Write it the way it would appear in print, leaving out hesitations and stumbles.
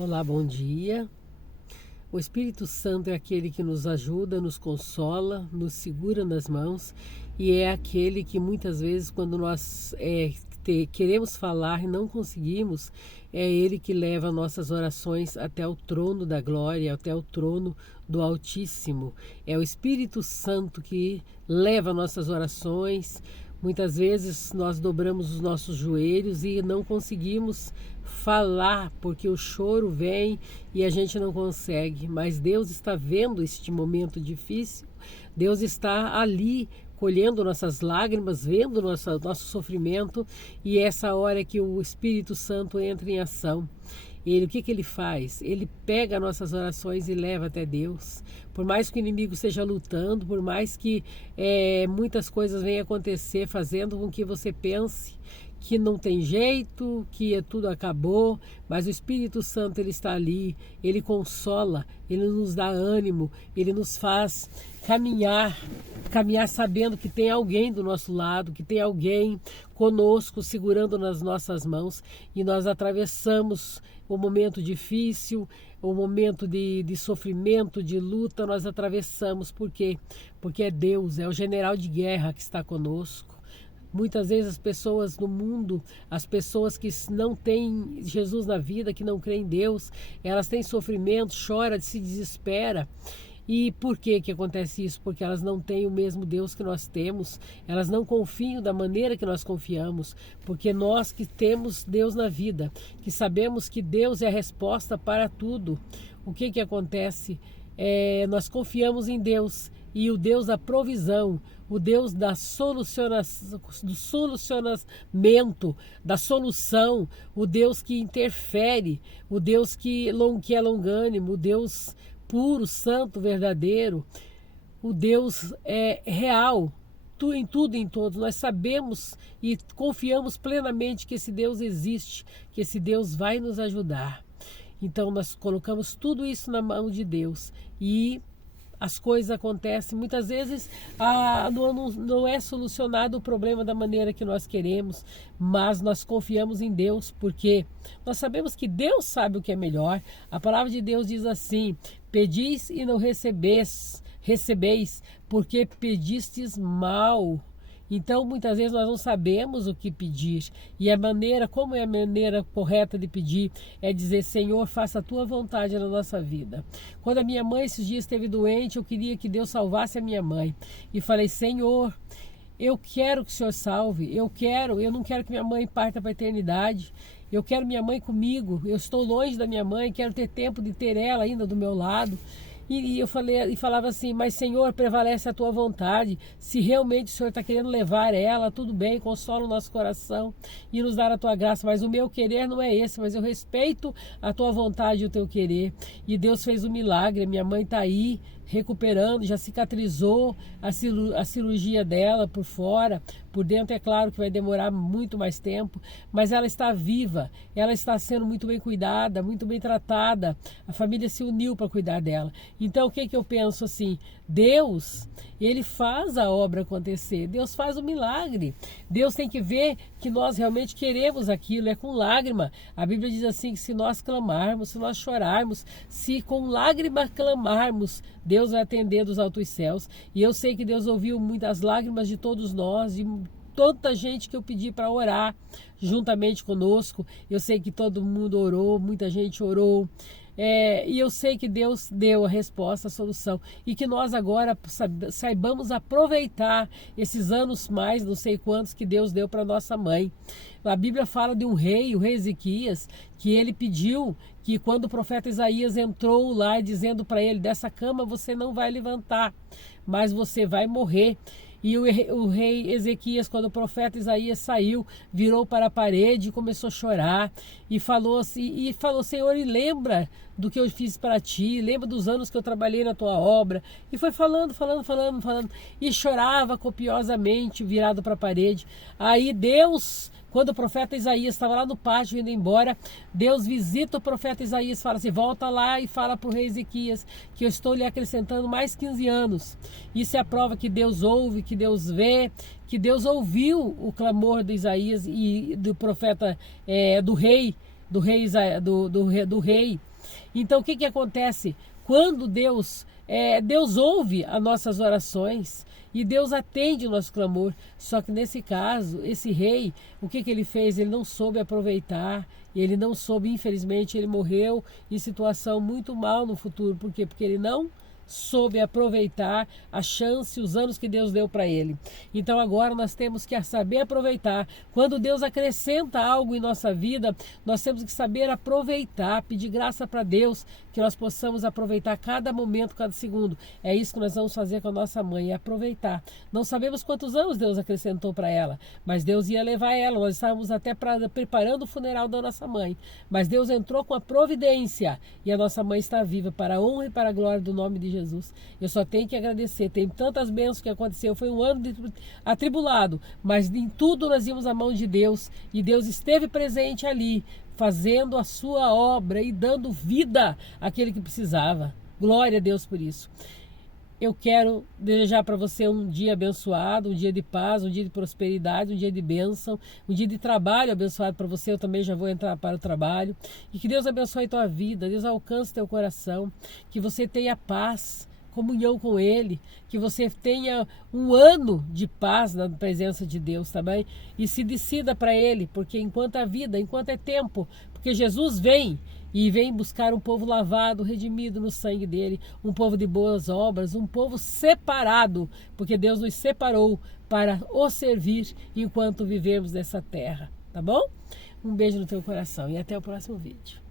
Olá, bom dia. O Espírito Santo é aquele que nos ajuda, nos consola, nos segura nas mãos e é aquele que muitas vezes, quando nós queremos falar e não conseguimos, é ele que leva nossas orações até o trono da glória, até o trono do Altíssimo. É o Espírito Santo que leva nossas orações. Muitas vezes nós dobramos os nossos joelhos e não conseguimos falar porque o choro vem e a gente não consegue, mas Deus está vendo este momento difícil, Deus está ali colhendo nossas lágrimas, vendo nosso sofrimento, e essa hora é que o Espírito Santo entra em ação. O que ele faz? Ele pega nossas orações e leva até Deus. Por mais que o inimigo esteja lutando, por mais que muitas coisas venham acontecer, fazendo com que você pense que não tem jeito, que tudo acabou, mas o Espírito Santo ele está ali, ele consola, ele nos dá ânimo, ele nos faz caminhar sabendo que tem alguém do nosso lado, que tem alguém conosco segurando nas nossas mãos, e nós atravessamos o momento difícil, o momento de sofrimento, de luta, nós atravessamos. Por quê? Porque é Deus, é o general de guerra que está conosco. Muitas vezes as pessoas no mundo, as pessoas que não têm Jesus na vida, que não creem em Deus, elas têm sofrimento, choram, se desespera. E por que acontece isso? Porque elas não têm o mesmo Deus que nós temos, elas não confiam da maneira que nós confiamos, porque nós que temos Deus na vida, que sabemos que Deus é a resposta para tudo, o que acontece? Nós confiamos em Deus, e o Deus da provisão, o Deus do solucionamento, da solução, o Deus que interfere, o Deus que é longânimo, o Deus puro, santo, verdadeiro, o Deus real, em tudo e em todos. Nós sabemos e confiamos plenamente que esse Deus existe, que esse Deus vai nos ajudar. Então nós colocamos tudo isso na mão de Deus e as coisas acontecem. Muitas vezes não é solucionado o problema da maneira que nós queremos, mas nós confiamos em Deus, porque nós sabemos que Deus sabe o que é melhor. A palavra de Deus diz assim: pedis e não recebeis, porque pedistes mal. Então, muitas vezes nós não sabemos o que pedir, e como é a maneira correta de pedir? É dizer: Senhor, faça a tua vontade na nossa vida. Quando a minha mãe esses dias esteve doente, eu queria que Deus salvasse a minha mãe, e falei: Senhor, eu quero que o Senhor salve, eu não quero que minha mãe parta para a eternidade, eu quero minha mãe comigo, eu estou longe da minha mãe, quero ter tempo de ter ela ainda do meu lado. E eu falava assim: mas Senhor, prevalece a tua vontade. Se realmente o Senhor está querendo levar ela, tudo bem, consola o nosso coração e nos dar a tua graça. Mas o meu querer não é esse, mas eu respeito a tua vontade e o teu querer. E Deus fez um milagre. Minha mãe está aí recuperando, já cicatrizou a cirurgia dela por fora. Por dentro é claro que vai demorar muito mais tempo, mas ela está viva, ela está sendo muito bem cuidada, muito bem tratada. A família se uniu para cuidar dela. Então o que eu penso assim? Deus, ele faz a obra acontecer, Deus faz o milagre. Deus tem que ver que nós realmente queremos aquilo, é com lágrima. A Bíblia diz assim, que se nós clamarmos, se nós chorarmos, se com lágrima clamarmos, Deus vai atender dos altos céus. E eu sei que Deus ouviu muitas lágrimas de todos nós, de tanta gente que eu pedi para orar juntamente conosco. Eu sei que todo mundo orou, muita gente orou. E eu sei que Deus deu a resposta, a solução, e que nós agora saibamos aproveitar esses anos mais, não sei quantos, que Deus deu para nossa mãe. A Bíblia fala de um rei, o rei Ezequias, que ele pediu que quando o profeta Isaías entrou lá dizendo para ele: dessa cama você não vai levantar, mas você vai morrer. E o rei Ezequias, quando o profeta Isaías saiu, virou para a parede e começou a chorar e falou assim, Senhor, e lembra do que eu fiz para ti, lembra dos anos que eu trabalhei na tua obra. E foi falando, e chorava copiosamente, virado para a parede. Aí Deus, quando o profeta Isaías estava lá no pátio indo embora, Deus visita o profeta Isaías e fala assim: volta lá e fala para o rei Ezequias que eu estou lhe acrescentando mais 15 anos. Isso é a prova que Deus ouve, que Deus vê, que Deus ouviu o clamor de Isaías e do profeta, do rei do rei. Então o que acontece? Quando Deus ouve as nossas orações e Deus atende o nosso clamor. Só que nesse caso, esse rei, o que ele fez? Ele não soube aproveitar, ele não soube, infelizmente, ele morreu em situação muito mal no futuro. Por quê? Porque ele não soube aproveitar a chance, os anos que Deus deu para ele. Então agora nós temos que saber aproveitar. Quando Deus acrescenta algo em nossa vida, nós temos que saber aproveitar, pedir graça para Deus, que nós possamos aproveitar cada momento, cada segundo. É isso que nós vamos fazer com a nossa mãe, é aproveitar. Não sabemos quantos anos Deus acrescentou para ela, mas Deus ia levar ela. Nós estávamos até preparando o funeral da nossa mãe, mas Deus entrou com a providência e a nossa mãe está viva para a honra e para a glória do nome de Jesus. Eu só tenho que agradecer. Tem tantas bênçãos que aconteceu. Foi um ano atribulado, mas em tudo nós íamos à mão de Deus e Deus esteve presente ali, fazendo a sua obra e dando vida àquele que precisava. Glória a Deus por isso. Eu quero desejar para você um dia abençoado, um dia de paz, um dia de prosperidade, um dia de bênção, um dia de trabalho abençoado para você. Eu também já vou entrar para o trabalho. E que Deus abençoe a tua vida, Deus alcance teu coração, que você tenha paz, comunhão com Ele, que você tenha um ano de paz na presença de Deus, tá bem? E se decida para Ele, porque enquanto a vida, enquanto é tempo, porque Jesus vem e vem buscar um povo lavado, redimido no sangue dele, um povo de boas obras, um povo separado, porque Deus nos separou para o servir enquanto vivemos nessa terra, tá bom? Um beijo no teu coração e até o próximo vídeo.